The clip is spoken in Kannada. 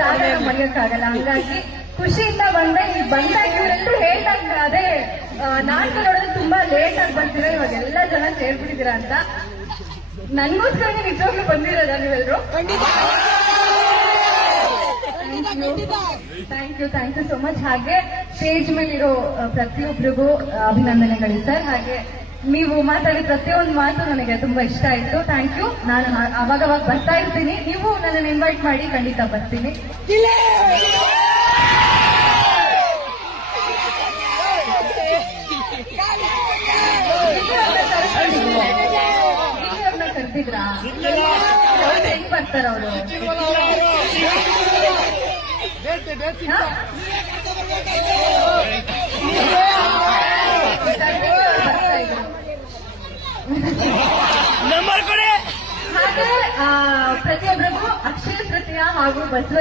ಜಾಗ ಮರೆಯಕ್ಕಾಗಲ್ಲ. ಹಂಗಾಗಿ ಖುಷಿಯಿಂದ ಬಂದೆ. ಈ ಬಂದಾಗ ಇವರೆಲ್ಲರೂ ಹೇಳ್ದಂಗ ಅದೇ ನಾಟಕ ನೋಡೋದು ತುಂಬಾ ಲೇಟ್ ಆಗಿ ಬರ್ತೀರಾ, ಇವಾಗ ಎಲ್ಲ ಜನ ಸೇರ್ಬಿಟ್ಟಿದ್ದೀರಾ ಅಂತ. ನನ್ಗೋಸ್ಕರ ನಿಜವಾಗ್ಲೂ ಬಂದಿರೋದ ನೀವೆಲ್ಲರೂ? Thank you so much. ಹಾಗೆ ಸ್ಟೇಜ್ ಮೇಲಿರೋ ಪ್ರತಿಯೊಬ್ಬರಿಗೂ ಅಭಿನಂದನೆಗಳು ಸರ್. ಹಾಗೆ ನೀವು ಮಾತಾಡಿದ ಪ್ರತಿಯೊಂದು ಮಾತು ನನಗೆ ತುಂಬಾ ಇಷ್ಟ ಆಯ್ತು. Thank you. ನಾನು ಅವಾಗ ಬರ್ತಾ ಇರ್ತೀನಿ, ನೀವು ನನ್ನನ್ನು ಇನ್ವೈಟ್ ಮಾಡಿ, ಖಂಡಿತ ಬರ್ತೀನಿ. ಕರ್ತಿದ್ರಾ? ಹೆಂಗ್ ಬರ್ತಾರ ಅವರು? ಹಾಗೆ ಪ್ರತಿಯೊಬ್ಬರಿಗೂ ಅಕ್ಷಯ ತೃತೀಯ ಹಾಗೂ ಬಸವ